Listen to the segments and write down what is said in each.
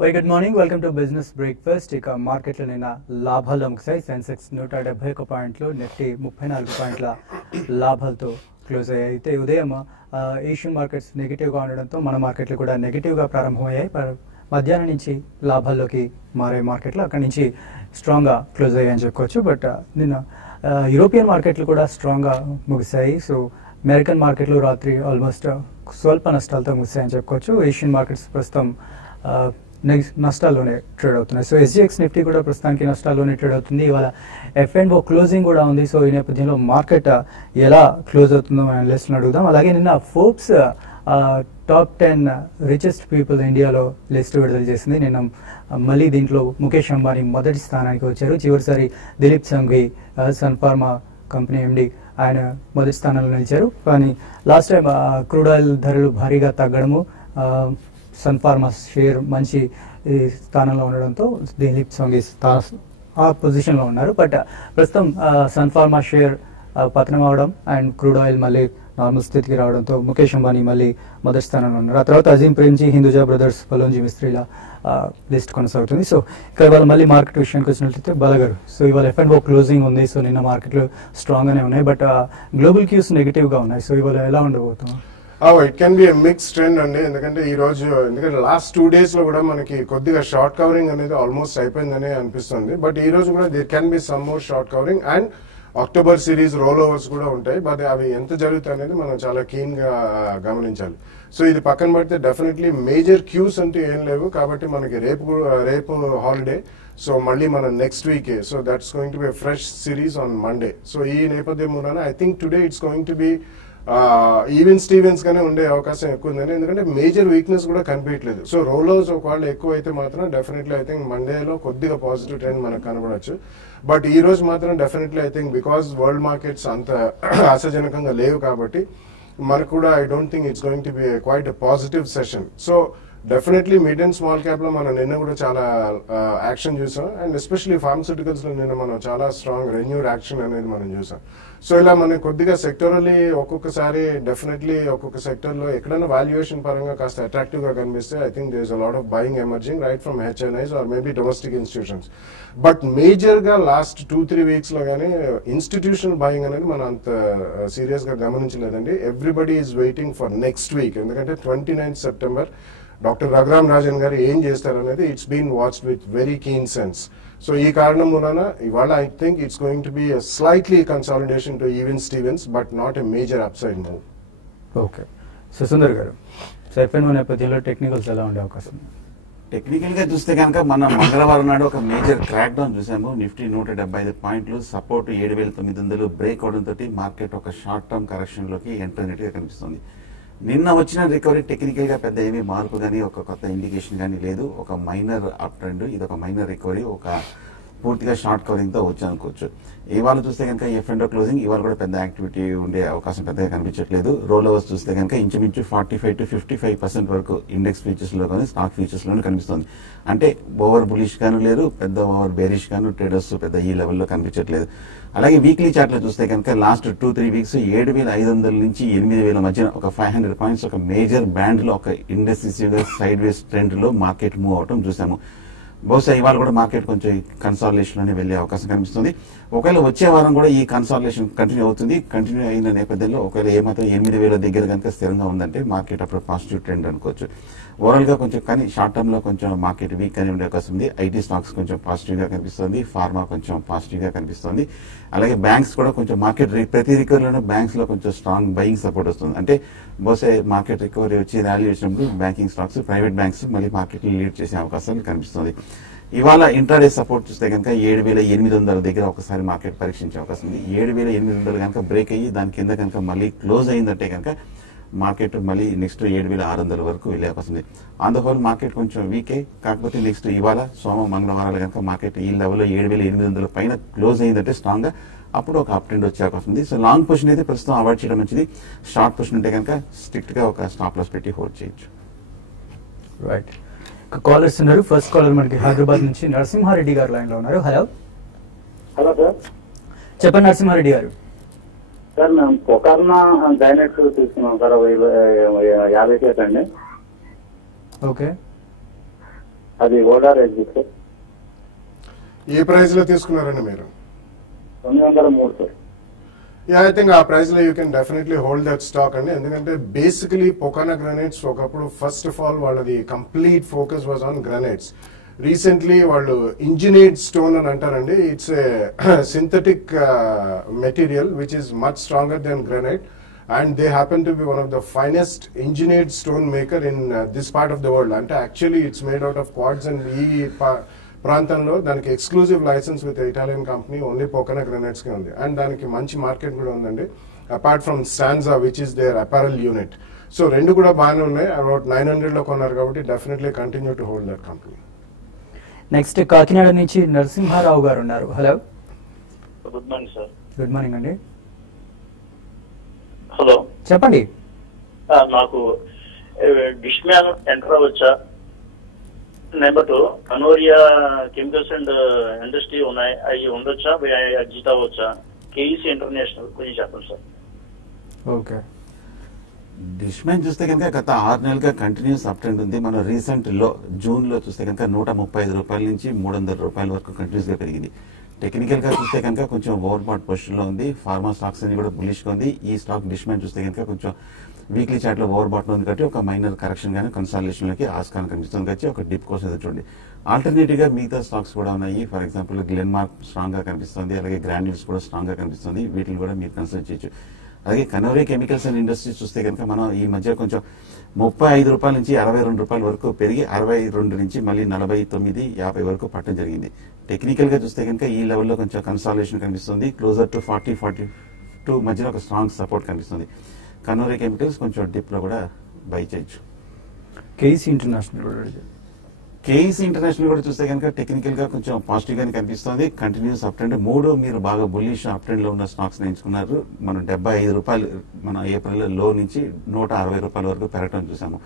Very good morning. Welcome to Business Breakfast. ఇక మార్కెట్లో నిన్న లాభాలు ముగిశాయి. సెన్సెక్స్ 171 పాయింట్లు, నిఫ్టీ 34 పాయింట్ల లాభాలతో క్లోజ్ అయ్యాయి. అయితే ఉదయం ఏషియన్ మార్కెట్స్ నెగిటివ్గా ఉండడంతో మన మార్కెట్లు కూడా నెగిటివ్గా ప్రారంభమయ్యాయి. మధ్యాహ్నం నుంచి లాభాల్లోకి మారే మార్కెట్లు అక్కడి నుంచి స్ట్రాంగ్గా క్లోజ్ అయ్యాయని చెప్పుకోవచ్చు. బట్ నిన్న యూరోపియన్ మార్కెట్లు కూడా స్ట్రాంగ్గా ముగిశాయి. సో అమెరికన్ మార్కెట్లు రాత్రి ఆల్మోస్ట్ స్వల్ప నష్టాలతో ముగిశాయని చెప్పుకోవచ్చు. ఏషియన్ మార్కెట్స్ ప్రస్తుతం నష్టాల్లోనే ట్రేడ్ అవుతున్నాయి. సో ఎస్జిఎక్స్ నిఫ్టీ కూడా ప్రస్తుతానికి నష్టాల్లోనే ట్రేడ్ అవుతుంది. ఇవాళ F&O క్లోజింగ్ కూడా ఉంది. సో ఈ నేపథ్యంలో మార్కెట్ ఎలా క్లోజ్ అవుతుందో అనలిస్ట్ని అడుగుదాం. అలాగే నిన్న ఫోర్బ్స్ టాప్ 10 రిచెస్ట్ పీపుల్ ఇండియాలో లిస్ట్ విడుదల చేసింది. నిన్న మళ్ళీ దీంట్లో ముఖేష్ అంబానీ మొదటి స్థానానికి వచ్చారు. చివరిసారి Dilip Shanghvi Sun Pharma company MD ఆయన మొదటి స్థానంలో నిలిచారు. కానీ లాస్ట్ టైం క్రూడ్ ఆయిల్ ధరలు భారీగా తగ్గడము, సన్ ఫార్మా షేర్ మంచి స్థానంలో ఉండడంతో దిలీప్ సంఘవి ఆ పొజిషన్లో ఉన్నారు. బట్ ప్రస్తుతం సన్ ఫార్మా షేర్ పతనం అవడం అండ్ క్రూడ్ ఆయిల్ మళ్ళీ నార్మల్ స్థితికి రావడంతో ముఖేష్ అంబానీ మళ్ళీ మొదటి స్థానంలో ఉన్నారు. ఆ తర్వాత అజీం ప్రేమ్జీ, హిందూజా బ్రదర్స్, బలోంజీ మిస్త్రీల లిస్ట్ కొనసాగుతుంది. సో ఇక్కడ ఇవాళ మళ్ళీ మార్కెట్ విషయానికి వచ్చినట్లయితే బలగారు. సో ఇవాళ F&O క్లోజింగ్ ఉంది. సో నిన్న మార్కెట్లు స్ట్రాంగ్గానే ఉన్నాయి. బట్ గ్లోబల్ క్యూస్ నెగిటివ్గా ఉన్నాయి. సో ఇవాళ ఎలా ఉండబోతున్నాం? It can be mix trend అండి. ఎందుకంటే లాస్ట్ 2 days లో కూడా మనకి కొద్దిగా షార్ట్ కవరింగ్ అనేది ఆల్మోస్ట్ అయిపోయిందని అనిపిస్తుంది. బట్ ఈ రోజు కూడా there can be some more short covering and October series roll overs కూడా ఉంటాయి. బట్ అవి ఎంత జరుగుతాయి అనేది మనం చాలా కీన్ గా గమనించాలి. సో ఇది పక్కన పడితే డెఫినెట్లీ మేజర్ క్యూస్ అంటూ ఏం లేవు. కాబట్టి మనకి రేపు హాలిడే. సో మళ్ళీ మనం next week. So that's going to B fresh series on Monday. So ఈ నేపథ్యం మూలన I think today it's going to be even Stevens గానే ఉండే అవకాశం ఎక్కువ ఉందని. ఎందుకంటే మేజర్ వీక్నెస్ కూడా కనిపించట్లేదు. సో రోలర్స్ ఒకవేళ ఎక్కువ అయితే మాత్రం డెఫినెట్లీ ఐ థింక్ మండేలో కొద్దిగా పాజిటివ్ ట్రెండ్ మనకు కనబడచ్చు. బట్ ఈ రోజు మాత్రం definitely I think because world markets అంత ఆశాజనకంగా లేవు కాబట్టి మనకు కూడా I don't think it's going to B quite a positive session. So definitely mid and small cap లో మనం నిన్న కూడా చాలా యాక్షన్ చూసాం. అండ్ ఎస్పెషల్లీ ఫార్మస్యూటికల్స్ లో నిన్న మనం చాలా స్ట్రాంగ్ రెన్యూడ్ యాక్షన్ అనేది మనం చూసాం. సో ఇలా మనకి కొద్దిగా సెక్టరల్లీ ఒక్కొక్కసారి డెఫినెట్లీ ఒక్కొక్క సెక్టర్ లో ఎక్కడైనా వాల్యుయేషన్ పరంగా కాస్త అట్రాక్టివ్ గా కనిపిస్తే I think there is a lot of buying emerging right from HNIs or maybe domestic institutions. But major గా లాస్ట్ 2-3 weeks లో గానీ ఇన్స్టిట్యూషనల్ బయింగ్ అనేది మనం అంత సీరియస్ గా గమనించలేదండి. Everybody is waiting for next week. ఎందుకంటే 29th September doctor Raghuram Rajan గారు ఏం చేస్తారనేది it's been watched with very keen sense. So ఈ కారణం మూలన ఇవాళ I think it's going to be slightly consolidation to even stevens but not a major upside move. Okay. So Sundar గారు, so F&O నేపథ్యంలో technicals ఎలా ఉండే అవకాశం? టెక్నికల్ గా చూస్తే కనుక మనం మంగళవారం నాడు ఒక మేజర్ క్రాక్ డౌన్ చూసాము. నిఫ్టీ 175 పాయింట్లు, సపోర్ట్ 7,900 బ్రేక్ అవడంతో మార్కెట్ ఒక షార్ట్ టర్మ్ కరెక్షన్ లోకి ఎంటర్ అయినట్టుగా కనిపిస్తుంది. నిన్న వచ్చిన రికవరీ టెక్నికల్ గా పెద్ద ఏమీ మార్పు కానీ ఒక కొత్త ఇండికేషన్ కానీ లేదు. ఒక మైనర్ అప్ ట్రెండ్, ఇది ఒక మైనర్ రికవరీ, ఒక పూర్తిగా షార్ట్ కవరింగ్ తో వచ్చి అనుకోవచ్చు. ఇవాళ చూస్తే కనుక F&O క్లోజింగ్ ఇవాళ కూడా పెద్ద యాక్టివిటీ ఉండే అవకాశం పెద్దగా కనిపించట్లేదు. రోల్ ఓవర్స్ చూస్తే కనుక ఇంచుమించు 45 to 55% వరకు ఇండెక్స్ ఫీచర్స్ లో కానీ స్టాక్ ఫీచర్స్ లోనే కనిపిస్తుంది. అంటే ఓవర్ బులిష్ గాను లేదు, పెద్ద ఓవర్ బేరిష్ గాను ట్రేడర్స్ పెద్ద ఈ లెవెల్లో కనిపించట్లేదు. అలాగే వీక్లీ చార్ట్ లో చూస్తే కనుక లాస్ట్ 2-3 weeks 7,500 నుంచి 8,000 మధ్య ఒక 500 పాయింట్స్ ఒక మేజర్ బ్యాండ్ లో ఒక ఇండెసిసివ్ గా సైడ్ వేస్ ట్రెండ్ లో మార్కెట్ మూవ్ అవటం చూసాము. బహుశా ఇవాళ కూడా మార్కెట్ కొంచెం కన్సాలిడేషన్ లోనే వెళ్లే అవకాశం కనిపిస్తుంది. ఒకవేళ వచ్చే వారం కూడా ఈ కన్సాలిడేషన్ కంటిన్యూ అవుతుంది. కంటిన్యూ అయిన నేపథ్యంలో ఒకవేళ ఏమాత్రం 8,000 దగ్గర కనుక స్థిరంగా ఉందంటే మార్కెట్ అప్పుడు పాజిటివ్ ట్రెండ్ అనుకోవచ్చు. ఓవరాల్ గా కొంచెం కానీ షార్ట్ టర్మ్ లో కొంచెం మార్కెట్ వీక్ అని ఉండే అవకాశం ఉంది. ఐటీ స్టాక్స్ కొంచెం పాజిటివ్ గా కనిపిస్తుంది, ఫార్మా కొంచెం పాజిటివ్ గా కనిపిస్తుంది. అలాగే బ్యాంక్స్ కూడా కొంచెం మార్కెట్ ప్రతి రికవరీలోనే బ్యాంక్స్ లో కొంచెం స్ట్రాంగ్ బయింగ్ సపోర్ట్ వస్తుంది. అంటే బహుశా మార్కెట్ రికవరీ వచ్చి ర్యాలీ వచ్చినప్పుడు బ్యాంకింగ్ స్టాక్స్, ప్రైవేట్ బ్యాంక్స్ మళ్ళీ మార్కెట్ లీడ్ చేసే అవకాశాలు కనిపిస్తుంది. ఇవాళ ఇంట్రాడే సపోర్ట్ చూస్తే కనుక 7,800 దగ్గర ఒకసారి మార్కెట్ పరీక్షించే అవకాశం ఉంది. 7,800 కనుక బ్రేక్ అయ్యి దాని కింద కనుక మళ్ళీ క్లోజ్ అయిందంటే కనుక మార్కెట్ మళ్ళీ నెక్స్ట్ 7,600 వరకు వెళ్ళే అవకాశం ఉంది. ఆన్ ద హోల్ మార్కెట్ కొంచెం వీకే. కాకపోతే నెక్స్ట్ ఇవాళ మంగళవారాలు కనుక మార్కెట్ ఈ లెవెల్లో 7,800 పైన క్లోజ్ అయిందంటే స్ట్రాంగ్ గా అప్పుడు ఒక అప్ ట్రెండ్ వచ్చే అవకాశం ఉంది. సో లాంగ్ పొజిషన్ అయితే ప్రస్తుతం అవాయిడ్ చేయడం మంచిది. షార్ట్ పొజిషన్ ఉంటే కనుక స్ట్రిక్ట్ గా ఒక స్టాప్ లాస్ పెట్టి హోల్డ్ చేయొచ్చు. రైట్. కాలర్స్ ఉన్నారు. ఫస్ట్ కాలర్ మనకి హైదరాబాద్ నుంచి నరసింహారెడ్డి గారు లైన్ లో ఉన్నారు. హలో. హలో సార్, చెప్పండి నరసింహారెడ్డి గారు. సార్ మేము పొకార్న డైనెక్స్ తీసుకున్నాం సార్, 50 షేర్లు అండి. ఓకే. అది ఓల్డర్ ఎగ్జిట్ సార్. ఏ ప్రైస్ లో తీసుకున్నారండి మీరు? 903 సార్. యా, ఐ థింక్ ఆ ప్రైస్ లో you can definitely hold that stock అండి. ఎందుకంటే బేసికలీ పొకానా గ్రానైట్స్ ఒకప్పుడు ఫస్ట్ ఆఫ్ ఆల్ వాళ్ళది complete focus was on granites. Recently వాళ్ళు ఇంజనీర్డ్ స్టోన్ అని అంటారండి. It's a synthetic material which is much stronger then granite, and they happen to be one of the finest engineered stone maker in this part of the world. అంటే actually it's made out of quartz, and ఈ ప్రాంతంలో దానికి exclusive license with Italian company only Pokarna granites కి ఉంది, and దానికి మంచి market కూడా ఉందండి. Apart from Stanza which is there apparel unit. So రెండు కూడా బాగానే ఉన్నాయి. అబౌట్ 900 లో కొన్నారు కాబట్టి definitely continue to hold that company. Next Kakinada నుంచి నరసింహారావు గారు ఉన్నారు. Hello, good morning sir. Good morning అండి, హలో చెప్పండి. నాకు డిష్మ్యాన్ ఎంటర్ అవ్వచ్చా? Number 2 Kanoria chemicals and industry ఉన్నాయి, అవి ఉండొచ్చా, ఎగ్జిట్ అవ్వచ్చా? కేఈసీ ఇంటర్నేషనల్ కొంచెం చెప్పండి సార్. ఓకే, డిష్మ్యాన్ చూస్తే కనుక గత 6 నెలలుగా కంటిన్యూస్ అప్ ట్రెండ్ ఉంది. మనం రీసెంట్ లో జూన్ లో చూస్తే కనుక 135 రూపాయల నుంచి 300 రూపాయల వరకు కంటిన్యూస్ గా పెరిగింది. టెక్నికల్ గా చూస్తే కనుక కొంచెం ఓవర్ బాట్ పొజిషన్ లో ఉంది. ఫార్మా స్టాక్స్ అని కూడా బులిష్ గా ఉంది. ఈ స్టాక్ డిష్మ్యాన్ చూస్తే కనుక కొంచెం వీక్లీ చార్ట్ లో ఓవర్ బాట్ లో ఉంది కాబట్టి ఒక మైనర్ కరెక్షన్ గానీ కన్సాలిడేషన్ లోకి ఆస్కారం కనిపిస్తుంది కాబట్టి ఒక డిప్ కోసం ఎదురు చూడండి. ఆల్టర్నేటివ్ గా మిగతా స్టాక్స్ కూడా ఉన్నాయి. ఫర్ ఎగ్జాంపుల్ గ్లెన్మార్క్ స్ట్రాంగ్ గా కనిపిస్తుంది, అలాగే గ్రాన్యూల్స్ కూడా స్ట్రాంగ్ గా కనిపిస్తుంది. వీటిని కూడా మీరు కన్సిడర్ చేయొచ్చు. అలాగే కనోరియా కెమికల్స్ అండ్ ఇండస్ట్రీస్ చూస్తే కనుక మనం ఈ మధ్య కొంచెం 35 రూపాయల నుంచి 62 రూపాయల వరకు పెరిగి 62 నుంచి మళ్ళీ 49, 50 వరకు పట్టడం జరిగింది. టెక్నికల్ గా చూస్తే కనుక ఈ లెవెల్లో కొంచెం కన్సాలిడేషన్ కనిపిస్తుంది. క్లోజర్ టు 40, 42 మధ్యలో ఒక స్ట్రాంగ్ సపోర్ట్ కనిపిస్తుంది. కనోరియా కెమికల్స్ కొంచెం డిప్ లో కూడా బై చేయొచ్చు. కేఈసీ ఇంటర్నేషనల్ కూడా కేఈసీ ఇంటర్నేషనల్ కూడా చూస్తే కనుక టెక్నికల్ గా కొంచెం పాజిటివ్ గానే కనిపిస్తుంది. Continuous up trend. 3 మీరు బాగా బుల్లిష్ అప్ ట్రెండ్ లో ఉన్న స్టాక్స్ ఎంచుకున్నారు. మనం 75 రూపాయలు మన ఏప్రిల్ లో నుంచి 160 రూపాయల వరకు పెరగడం చూసాము.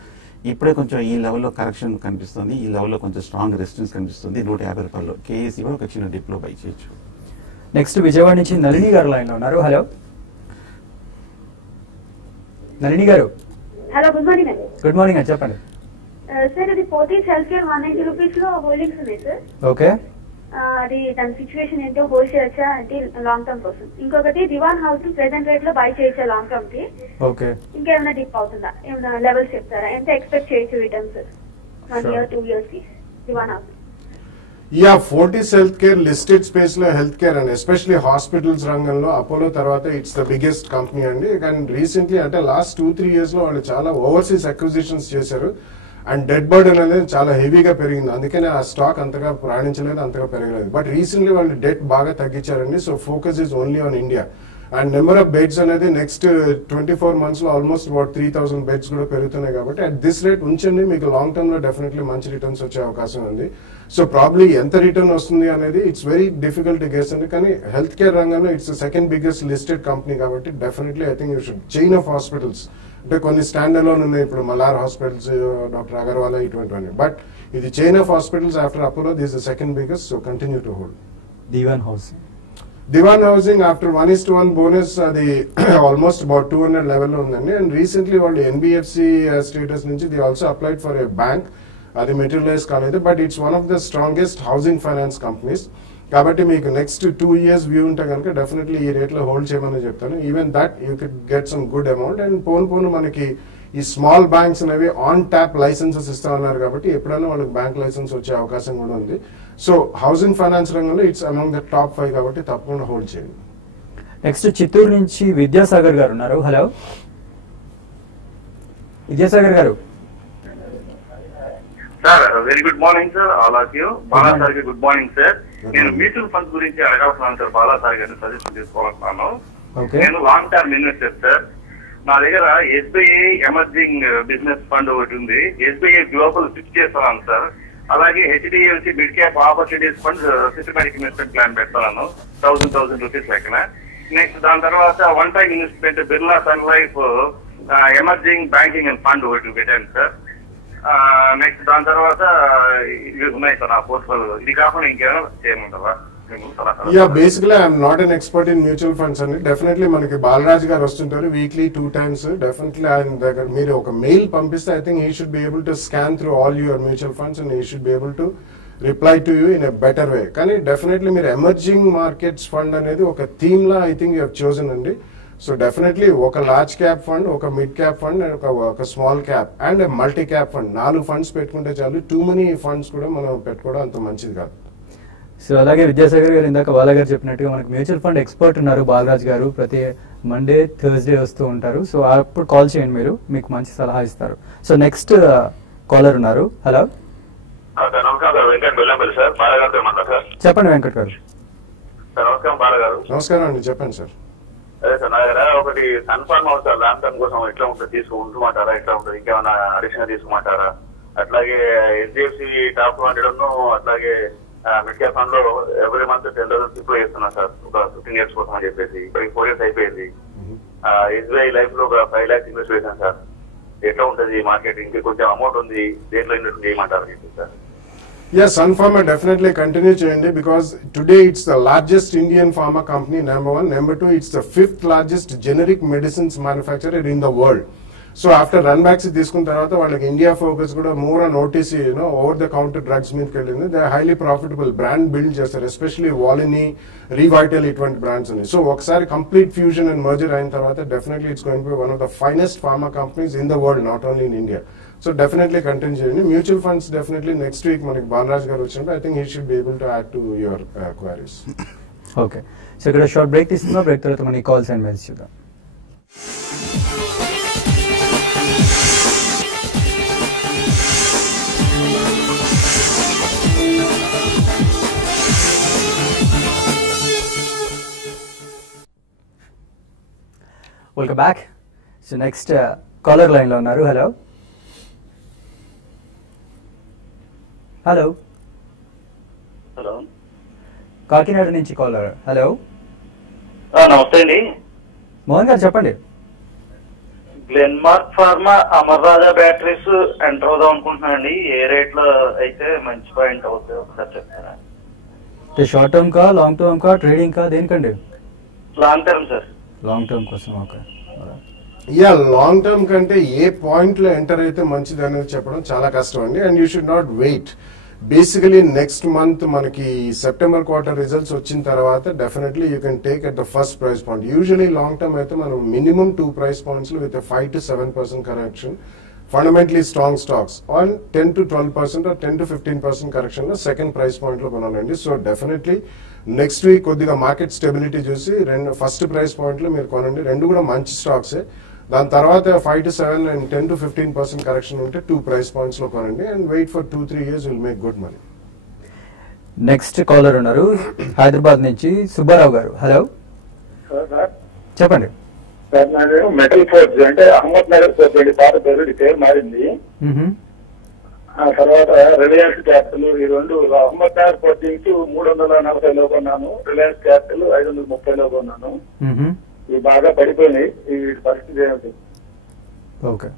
ఇప్పుడే కొంచెం ఈ లెవెల్లో కరెక్షన్ కనిపిస్తుంది. ఈ లెవెల్లో కొంచెం స్ట్రాంగ్ రెసిస్టెన్స్ కనిపిస్తుంది. 150 రూపాయలు కేఈసీ కూడా ఒక చిన్న డిప్ లో బై చేయొచ్చు. నెక్స్ట్ విజయవాడ నుంచి నళిని గారు లైన్ లో ఉన్నారు. హలో నళిని గారు. హలో, గుడ్ మార్నింగ్ అండి. గుడ్ మార్నింగ్ అండి, చెప్పండి. సార్ అది పోతీస్ హెల్త్ కేర్ 190 రూపీస్ లో హోల్డింగ్స్ ఉన్నాయి సార్. ఓకే, అది దాని సిచ్యువేషన్ ఏంటో హోల్డ్ చేయొచ్చా అంటే లాంగ్ టర్మ్ కోసం. ఇంకొకటి దివాన్ హౌస్ ప్రెసెంట్ రేట్ లో బై చేయొచ్చా లాంగ్ టర్మ్ కి? ఓకే, ఇంకేమైనా డిప్ అవుతుందా? ఏమైనా లెవెల్స్ చెప్తారా? ఎంత ఎక్స్పెక్ట్ చేయొచ్చు రిటర్న్స్ 1 year 2 years కి Dewan house? Yeah, Fortis health care listed space లో హెల్త్ కేర్ అండి, ఎస్పెషల్లీ హాస్పిటల్స్ రంగంలో అపోలో తర్వాత ఇట్స్ ద బిగ్గెస్ట్ కంపెనీ అండి. కానీ రీసెంట్లీ అంటే లాస్ట్ 2-3 years లో వాళ్ళు చాలా ఓవర్సీస్ అక్విజిషన్స్ చేశారు, అండ్ డెడ్ బర్డెన్ అనేది చాలా హెవీగా పెరిగింది. అందుకనే ఆ స్టాక్ అంతగా రాణించలేదు, అంతగా పెరగలేదు. బట్ రీసెంట్లీ వాళ్ళు డెట్ బాగా తగ్గించారండి. So focus is only on India. And number of beds అనేది నెక్స్ట్ 24 months లో ఆల్మోస్ట్ అబౌట్ 3000 బెడ్స్ కూడా పెరుగుతున్నాయి. కాబట్టి అట్ దిస్ రేట్ ఉంచండి, మీకు లాంగ్ టర్మ్ లో డెఫినెట్లీ మంచి రిటర్న్స్ వచ్చే అవకాశం ఉంది. సో ప్రాబ్లీ ఎంత రిటర్న్ వస్తుంది అనేది ఇట్స్ వెరీ డిఫికల్ట్ గెస్ అండి. కానీ హెల్త్ కేర్ రంగంలో it's second biggest listed company కాబట్టి definitely I think you should chain of hospitals అంటే కొన్ని స్టాండ్ అలోన్ ఉన్నాయి, ఇప్పుడు మలార్ హాస్పిటల్స్, డాక్టర్ అగర్వాలా, ఇటువంటివన్నీ. బట్ ఇది chain of hospitals after Apollo, this the second biggest. So continue to hold. Dewan house Dewan housing after 1:1 bonus అది almost about 200 level లో ఉందండి. And recently వాళ్ళు ఎన్బిఎఫ్సి స్టేటస్ నుంచి they also applied for a bank, అది materialize కాలేదు. But it's one of the strongest housing finance companies. కాబట్టి మీకు next 2 years view ఉంటే కనుక డెఫినెట్లీ ఈ రేట్ లో హోల్డ్ చేయమని చెప్తాను. Even that you can get some good amount. And పోను మనకి ఈ స్మాల్ బ్యాంక్స్ అనేవి ఆన్ ట్యాప్ లైసెన్సెస్ ఇస్తా ఉన్నారు కాబట్టి ఎప్పుడైనా వాళ్ళకి బ్యాంక్ లైసెన్స్ వచ్చే అవకాశం కూడా ఉంది. సో హౌసింగ్ ఫైనాన్స్ రంగంలో ఇట్స్ అమాంగ్ ద టాప్ 5 కాబట్టి తప్పకుండా హోల్డ్ చేయండి. నెక్స్ట్ చిత్తూరు నుంచి విద్యాసాగర్ గారు ఉన్నారు. హలో విద్యాసాగర్ గారు. Sir very good morning sir, all of you. Bala sir కి గుడ్ మార్నింగ్ సార్. నేను మ్యూచువల్ ఫండ్స్ గురించి అడగాల్సిన సార్, బాలా సార్ గారిని సజెషన్ తీసుకోవాలనుకున్నాను. నేను లాంగ్ టర్మ్ ఇన్వెస్టర్ సార్. నా దగ్గర ఎస్బీఐ ఎమర్జింగ్ బిజినెస్ ఫండ్ ఒకటి ఉంది, ఎస్బీఐ గ్లోబల్ ఫిక్స్ చేస్తున్నాను సార్. అలాగే HDFC mid cap opportunities fund systematic investment plan పెడతాను 1000 రూపీస్ లెక్కన. నెక్స్ట్ దాని తర్వాత one time investment Birla Sun Life emerging banking and fund ఒకటి పెట్టాను సార్. నెక్స్ట్ దాని తర్వాత ఇవి ఉన్నాయి సార్ నా పోర్ట్ఫోలియో. ఇది కాకుండా ఇంకేమైనా చేయమంటారా? Yeah basically I'm not an expert in mutual funds అండి. డెఫినెట్లీ మనకి బాలరాజ్ గారు వస్తుంటారు వీక్లీ 2 times. డెఫినెట్లీ ఆయన దగ్గర మీరు ఒక మెయిల్ పంపిస్తే I think he should be able to scan through all your mutual funds and he should be able to reply to you in a better way. కానీ definitely మీరు emerging markets fund అనేది ఒక theme law I think you have chosen అండి. So definitely ఒక large cap fund, ఒక mid cap fund, ఒక small cap and multi cap fund 4 funds పెట్టుకుంటే చాలు. టూ మెనీ ఫండ్స్ కూడా మనం పెట్టుకోవడం అంత మంచిది కాదు. సో అలాగే విద్యాసాగర్ గారు ఇందాక బాలగారు చెప్పినట్టుగా మనకు మ్యూచువల్ ఫండ్ ఎక్స్పర్ట్ ఉన్నారు బాలరాజ్ గారు, ప్రతి మండే థర్స్డే వస్తూ ఉంటారు. సో అప్పుడు కాల్ చేయండి, మీరు మీకు మంచి సలహా ఇస్తారు. సో నెక్స్ట్ కాలర్ ఉన్నారు. హలో చెప్పండి వెంకట్ గారు. నమస్కారం బాలగారు. నమస్కారం అండి, చెప్పండి సార్. అదే సార్, నా దగ్గర ఒకటి కన్ఫర్మ్ అవుతారు లాంగ్ టర్మ్ కోసం ఎట్లా ఉంటుంది తీసుకుంటారా, ఎట్లా ఉంటుంది, ఇంకేమైనా అడిషనల్ తీసుకుంటారా? అట్లాగే HDFC టాప్ 100 అట్లాగే మిడ్ క్యాప్ ఫండ్ లో ఎవ్రీ మంత్ 10,000 ఇప్పుడు చేస్తున్నా సార్, ఒక 15 years కోసం అని చెప్పేసి. ఇప్పటికి 4 years అయిపోయింది. SBI లైఫ్ లో ఒక 5 lakhs ఇన్వెస్ట్ చేశాను సార్. ఎట్లా ఉంటుంది మార్కెట్? ఇంకా కొంచెం అమౌంట్ ఉంది, దేంట్లో ఇన్వెస్ట్ చేయమంటారు sir? Yes, Sun Pharma definitely continue cheyandi because today it's the largest Indian pharma company, number 1. Number 2, it's the 5th largest generic medicines manufacturer in the world. So after runbacks తీసుకున్న తర్వాత వాళ్ళకి India focus కూడా more on OTC, over the counter drugs మీదకి వెళ్ళింది. They highly profitable brand build చేస్తారు, especially వాలిని, రీవైటల్ ఇటువంటి brands ఉన్నాయి. So ఒకసారి కంప్లీట్ ఫ్యూజన్ అండ్ మర్జర్ అయిన తర్వాత definitely it's going to be one of the finest pharma companies in the world, not only in India. So definitely continue చేయండి. Mutual funds definitely next week మనకి బాలరాజ్ గారు వచ్చినప్పుడు I think he should be able to add to your queries. Okay, so ఇక్కడ short break తీసుకుందాం. Break తర్వాత మనకి calls and mails చూద్దాం. Welcome back. So next caller line లో ఉన్నారు. హలో హలో హలో, కాకినాడ నుంచి కాలర్. హలో నమస్తే అండి. మోహన్ గారు చెప్పండి. గ్లెన్మార్క్ ఫార్మా, అమర్ రాజా బ్యాటరీస్ ఎంటర్ అవుదాం అనుకుంటున్నానండి. ఏ రేట్ లో అయితే మంచి పాయింట్ అవుతుంది ఒకసారి చెప్తారా? షార్ట్ టర్మ్ కా, లాంగ్ టర్మ్ కా, ట్రేడింగ్ కా, దేనికండి? Long term sir. Long term కోసం. ఓకే, యా లాంగ్ టర్మ్ కంటే ఏ పాయింట్ లో ఎంటర్ అయితే మంచిది అనేది చెప్పడం చాలా కష్టం అండి. And you should not wait. Basically next month మనకి సెప్టెంబర్ క్వార్టర్ రిజల్ట్స్ వచ్చిన తర్వాత definitely you can take at the first price point. Usually long term అయితే మనం మినిమం 2 price points లో with 5 to 7% correction, fundamentally strong stocks on 10 to 12% or 10 to 15% correction లో second price point లో కొనాలండి. So definitely next week కొద్దిగా market stability చూసి first price point లో మీరు కొనండి. రెండు కూడా మంచి స్టాక్సే. దాని తర్వాత 5 to 7 and 10 to 15% కరెక్షన్ ఉంటే 2 price points లో కొనండి and wait for 2-3 years will make good money. Next caller ఉన్నారు హైదరాబాద్ నుంచి సుబ్బారావు గారు. హలో చెప్పండి. సార్ నాది మెటల్ ఫోర్జ్ అంటే అహ్మద్ నగర్ ఫోర్జ్ అండి, పాత పేరు పేరు మారింది. ఆ తర్వాత రిలయన్స్ క్యాపిటల్, ఈ రెండు అహ్మద్ నగర్ ఫోర్జ్ నుంచి 340లో కొన్నాను, రిలయన్స్ క్యాపిటల్ 530లో కొన్నాను. ఇవి బాగా పడిపోయినాయి. ఈ పరిస్థితి ఏమిటి? ఓకే,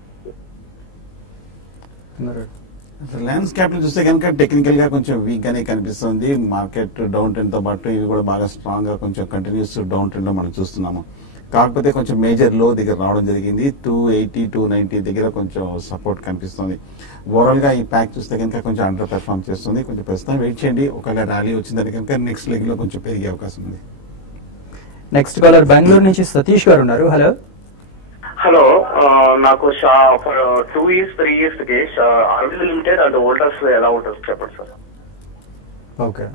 రిలయన్స్ క్యాపిటల్ చూస్తే కనుక టెక్నికల్ గా కొంచెం వీక్ గానే కనిపిస్తుంది. మార్కెట్ డౌన్ ట్రెండ్ తో పాటు ఇవి కూడా బాగా స్ట్రాంగ్ గా కొంచెం కంటిన్యూస్ డౌన్ ట్రెండ్ లో మనం చూస్తున్నాము. కాకపోతే కొంచెం మేజర్ లో దగ్గర రావడం జరిగింది. 280-290 దగ్గర కొంచెం సపోర్ట్ కనిపిస్తుంది. ఓవరాల్ గా ఈ ప్యాక్ చూస్తే కనుక కొంచెం అండర్ పెర్ఫార్మ్ చేస్తుంది. కొంచెం ప్రస్తుతం వెయిట్ చేయండి. ఒకవేళ ర్యాలీ వచ్చిందని కనుక నెక్స్ట్ లెగ్ లో కొంచెం పెరిగే అవకాశం ఉంది. నెక్స్ట్ కాలర్ బెంగళూరు నుంచి సతీష్ గారు ఉన్నారు. హలో హలో, నాకు 2 years 3 years కి అరవింద్ లిమిటెడ్ అండ్ ఓల్టర్స్ ఎలా ఉంటుంది చెప్పండి sir. Okay,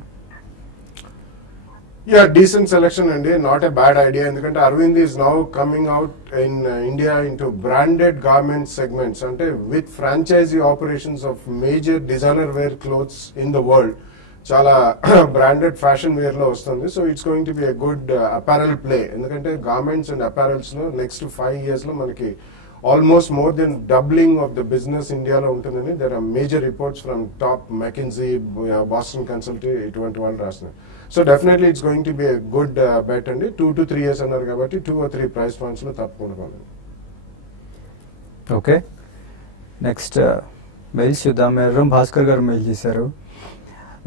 ya decent selection అండి, నాట్ ఎ బ్యాడ్ ఐడియా. ఎందుకంటే Arvind is now coming out in India into branded garment segments, అంటే with franchisee operations of major designer wear clothes in the world. చాలా branded fashion wear లో వస్తుంది. So it's going to be a good apparel play. ఎందుకంటే garments and apparels లో next 5 years లో మనకి almost more than doubling of the business ఇండియాలో ఉంటుందని there are major reports from top McKinsey, Boston consulting, ఇటువంటి వాళ్ళు రాస్తున్నారు. So definitely it's going to be a good bet అండి. 2 to 3 years అన్నారు కాబట్టి 2 or 3 price points లో తప్పకుండా కొనండి. ఓకే, నెక్స్ట్ మెయిల్స్ చూద్దాం. ఎర్రం భాస్కర్ గారు మెయిల్ చేశారు.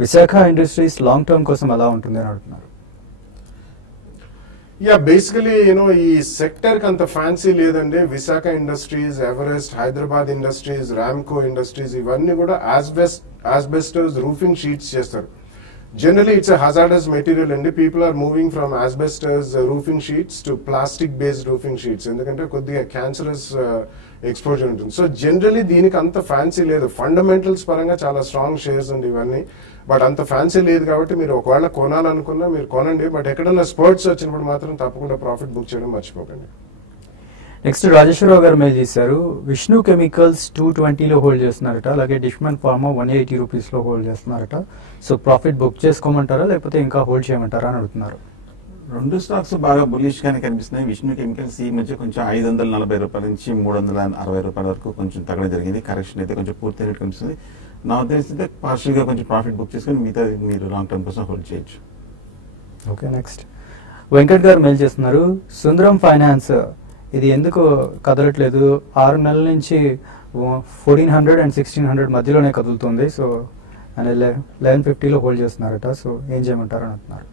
విశాఖ ఇండస్ట్రీస్ లాంగ్ టర్మ్ కోసం ఎలా ఉంటుంది అని అడుగుతున్నారు. యా బేసికలీ ఈ సెక్టర్ కి అంత ఫ్యాన్సీ లేదండి. Visakha industries, Everest, Hyderabad industries, Ramco industries ఇవన్నీ కూడా asbestos రూఫింగ్ షీట్స్ చేస్తారు. జనరలీ ఇట్స్ హజార్డస్ మెటీరియల్ అండి. People are moving from asbestos roofing sheets to plastic based roofing sheets, ఎందుకంటే కొద్దిగా క్యాన్సరస్ ఎక్స్పోజర్ ఉంటుంది. సో జనరలీ దీనికి అంత ఫ్యాన్సీ లేదు. ఫండమెంటల్స్ పరంగా చాలా స్ట్రాంగ్ షేర్స్ అండి ఇవన్నీ, బట్ అంత ఫ్యాన్సీ లేదు కాబట్టి మీరు ఒకవేళ కొనాలనుకున్నా మీరు కొనండి. బట్ ఎక్కడన్నా స్పర్ట్స్ వచ్చినప్పుడు మాత్రం తప్పకుండా ప్రాఫిట్ బుక్ చేయడం మర్చిపోకండి. నెక్స్ట్ రాజేశ్వరరావు గారు మెయిల్ చేశారు. విష్ణు కెమికల్స్ 220లో హోల్డ్ చేస్తున్నారట, అలాగే డిష్మన్ ఫార్మా 180 రూపీస్లో హోల్డ్ చేస్తున్నారట. సో ప్రాఫిట్ బుక్ చేసుకోమంటారా లేకపోతే ఇంకా హోల్డ్ చేయమంటారా అని అడుగుతున్నారు. రెండు స్టాక్స్ బాగా బులిష్ గానే కనిపిస్తున్నాయి. విష్ణు కెమికల్స్ ఈ మధ్య కొంచెం 540 రూపాయల నుంచి 360 రూపాయల వరకు కొంచెం తగ్గడం జరిగింది. కరెక్షన్ అయితే కొంచెం పూర్తి రేట్ కనిపిస్తుంది. నా ఉద్దేశం పార్షల్ గా కొంచెం ప్రాఫిట్ బుక్ చేసుకుని మిగతా మీరు లాంగ్ టర్మ్ కోసం హోల్డ్ చేయొచ్చు. ఓకే, నెక్స్ట్ వెంకట్ గారు మెయిల్ చేస్తున్నారు. సుందరం ఫైనాన్స్ ఇది ఎందుకు కదలట్లేదు? 6 నెలల నుంచి 1400 and 1600 మధ్యలోనే కదులుతుంది. సో ఆయన 1150లో హోల్డ్ చేస్తున్నారట. సో ఏం చేయమంటారు అని అంటున్నారు.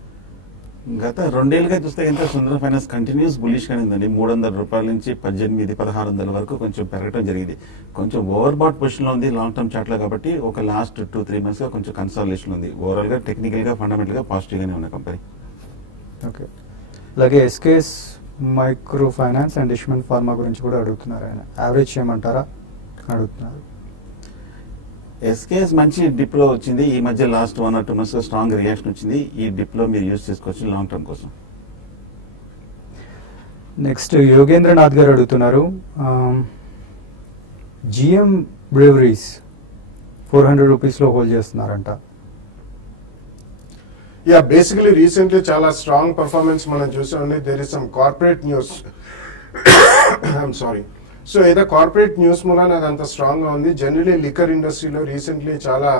గత 2 ఏళ్ళుగా చూస్తే కనుక సుందరం ఫైనాన్స్ కంటిన్యూస్ బులిష్ గానే ఉందండి. 300 రూపాయల నుంచి 1800-1600 వరకు కొంచెం పెరగడం జరిగింది. కొంచెం ఓవర్ బాట్ పొజిషన్ లో ఉంది లాంగ్ టర్మ్ చార్ట్ లో, కాబట్టి ఒక లాస్ట్ 2-3 మంత్స్ గా కొంచెం కన్సాలిడేషన్ ఉంది. ఓవరాల్ గా టెక్నికల్ గా ఫండమెంటల్ గా పాజిటివ్ గానే ఉన్న కంపెనీ. ఓకే, అలాగే SKS micro finance and Dishman pharma గురించి కూడా అడుగుతున్నారు. ఆయన యావరేజ్ చేయమంటారా అడుగుతున్నారు. ఎస్కేఎస్ మంచి డిప్ లో వచ్చింది. ఈ మధ్య లాస్ట్ 1 or 2 months గా స్ట్రాంగ్ రియాక్షన్ వచ్చింది. ఈ డిప్ లో మీరు యూజ్ చేసుకోవచ్చు లాంగ్ టర్మ్ కోసం. నెక్స్ట్ యోగేంద్రనాథ్ గారు అడుగుతున్నారు. జిఎం బ్రేవరీస్ 400 రూపీస్లో హోల్డ్ చేస్తున్నారంట. యా బేసికలీ రీసెంట్లీ చాలా స్ట్రాంగ్ పర్ఫార్మెన్స్ మనం చూసామండి. There is some corporate news, I'm sorry. So ఏదో కార్పొరేట్ న్యూస్ మూలాన అది అంత స్ట్రాంగ్ గా ఉంది. జనరలీ లిక్కర్ ఇండస్ట్రీలో రీసెంట్లీ చాలా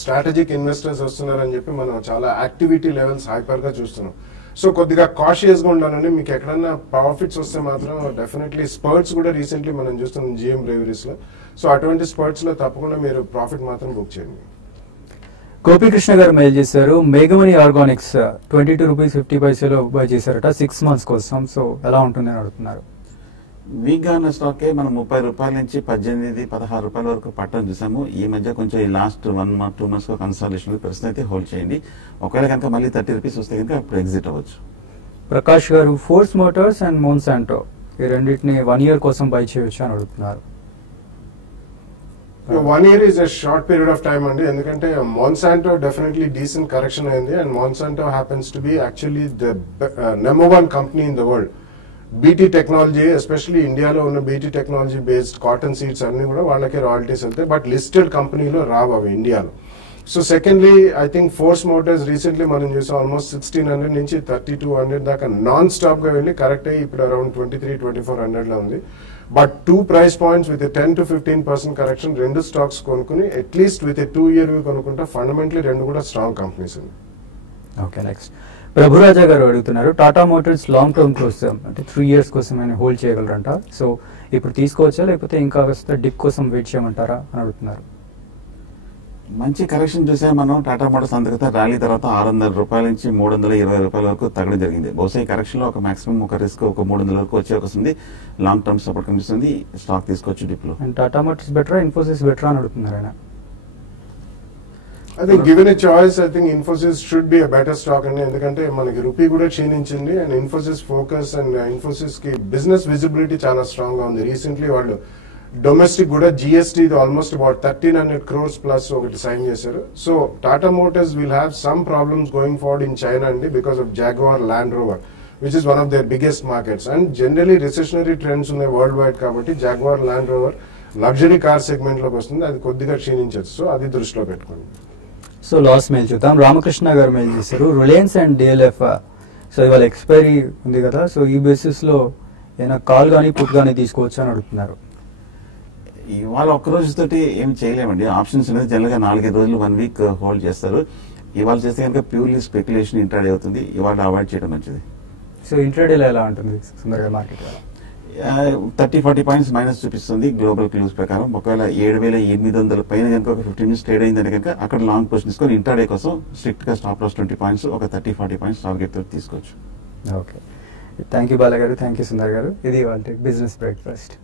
స్ట్రాటజిక్ ఇన్వెస్టర్స్ వస్తున్నారని చెప్పి మనం చాలా యాక్టివిటీ లెవెల్స్ హైపర్ గా చూస్తున్నాం. సో కొద్దిగా కాషియస్ గా ఉండాలండి. మీకు ఎక్కడన్నా ప్రాఫిట్స్ వస్తే మాత్రం డెఫినెట్లీ స్పర్ట్స్ కూడా రీసెంట్లీ మనం చూస్తున్నాం జిఎం బ్రేవరీస్ లో. సో అటువంటి స్పర్ట్స్ లో తప్పకుండా మీరు ప్రాఫిట్ మాత్రం బుక్ చేయండి. గోపీకృష్ణ గారు మెయిల్ చేశారు. మేఘమణి ఆర్గానిక్స్ 22 రూపీస్ 50 పైసలో బై చేశారట 6 months కోసం. సో ఎలా ఉంటుందని అడుగుతున్నారు. వీక్ గా ఉన్న స్టాక్ మనం 30 రూపాయల నుంచి 18-16 రూపాయల వరకు పట్టడం చూసాము. ఈ మధ్య కొంచెం ఈ లాస్ట్ 1 or 2 months కన్సాలిడేషన్ ప్రస్తుతం అయితే హోల్డ్ చేయండి. ఒకవేళ కనుక మళ్ళీ 30 రూపీస్ వస్తే కనుక అప్పుడు ఎగ్జిట్ అవ్వచ్చు. ప్రకాష్ గారు ఫోర్స్ మోటార్స్ అండ్ మోన్సాంటో ఈ రెండింటిని 1 year కోసం బై చేయొచ్చు అని అడుగుతున్నారు. 1 year is a short period of time అండి. ఎందుకంటే Monsanto definitely decent correction అయింది. And Monsanto happens to be actually the number 1 company in the world. BT technology, especially ఇండియాలో ఉన్న BT technology based cotton seeds అన్ని కూడా వాళ్ళకి royalties వెళ్తాయి. But listed కంపెనీలో రావు అవి ఇండియాలో. So secondly I think force Motors recently మనం చూసాం ఆల్మోస్ట్ 1600 నుంచి 3200 దాకా నాన్ స్టాప్ గా వెళ్ళి కరెక్ట్ అయ్యి ఇప్పుడు అరౌండ్ 23-2400 లో ఉంది. But 2 price points with a 10-15% correction, 2 stocks కొనుక్కుని అట్లీస్ట్ విత్ 2 year కొనుక్కుంటే ఫండమెంటలీ 2 కూడా స్ట్రాంగ్ కంపెనీస్ ఉంది. ఓకే, నెక్స్ట్ ప్రభురాజా గారు అడుగుతున్నారు. టాటా మోటార్స్ లాంగ్ టర్మ్ కోసం అంటే 3 years కోసం ఆయన హోల్డ్ చేయగలరంట. సో ఇప్పుడు తీసుకోవచ్చా లేకపోతే ఇంకా డిప్ కోసం వెయిట్ చేయమంటారా అని అడుగుతున్నారు. మంచి కరెక్షన్ చూసే మనం టాటా మోటార్స్ అంతర్గత ర్యాలీ తర్వాత 600 రూపాయల నుంచి 320 రూపాయల వరకు తగ్గడం జరిగింది. బహుశా ఈ కరెక్షన్ లో ఒక మాక్సిమం ఒక రిస్క్ ఒక 300 వరకు వచ్చే అవకాశం ఉంది. లాంగ్ టర్మ్ సపోర్ట్ కనిపిస్తుంది. స్టాక్ తీసుకోవచ్చు డిప్ లో. టాటా మోటార్స్ బెటరా ఇన్ఫోసిస్ బెటరా అని అడుగుతున్నారు ఆయన. I think given a choice, I think Infosys should be a better stock అండి. ఎందుకంటే మనకి రూపీ కూడా క్షీణించింది and Infosys focus and Infosys కి బిజినెస్ విజిబిలిటీ చాలా స్ట్రాంగ్ గా ఉంది. రీసెంట్లీ వాళ్ళు డొమెస్టిక్ కూడా GST almost about 1300 crores plus ఒకటి సైన్ చేశారు. So Tata motors will have some problems going forward in China అండి because of Jaguar Land Rover which is one of their biggest markets. And generally recessionary trends ఉన్నాయి world wide కాబట్టి Jaguar Land Rover luxury car segment లోకి వస్తుంది. అది కొద్దిగా క్షీణించచ్చు. So అది దృష్టిలో పెట్టుకోండి. సో లాస్ మెయిల్ చూద్దాం. రామకృష్ణ గారు మెయిల్ చేశారు. రిలయన్స్ అండ్ డిఎల్ఎఫ్ సో ఇవాళ ఎక్స్పైరీ ఉంది కదా, సో ఈ బేసిస్ లో ఏమైనా కాల్ కానీ పుట్ కానీ తీసుకోవచ్చు అని అడుగుతున్నారు. ఇవాళ ఒక్క రోజు తోటి ఏం చేయలేమండి. ఆప్షన్స్ అనేది జనరల్ గా 4-5 రోజులు 1 week హోల్డ్ చేస్తారు. ఇవాళ చేస్తే కనుక ప్యూర్లీ స్పెక్యులేషన్ ఇంట్రాడే అవుతుంది. ఇవాళ అవాయిడ్ చేయడం మంచిది. సో ఇంట్రాడేలో ఎలా ఉంటుంది సుందరగా మార్కెట్? 30-40 పాయింట్స్ మైనస్ చూపిస్తుంది గ్లోబల్ క్లూస్ ప్రకారం. ఒకవేళ 7,800 పైన కనుక ఒక 15 మినిట్స్ ట్రేడ్ అయిందని కనుక అక్కడ లాంగ్ పొజిషన్ తీసుకొని ఇంటర్డే కోసం స్ట్రిక్ట్ గా స్టాప్ లాస్ 20 పాయింట్స్ ఒక 30-40 పాయింట్స్ టార్గెట్ తో తీసుకోవచ్చు. ఓకే, థ్యాంక్ యూ బాల గారు, థ్యాంక్ యూ సుందర్ గారు. ఇది వాళ్ళ బిజినెస్ బ్రేక్ఫాస్ట్.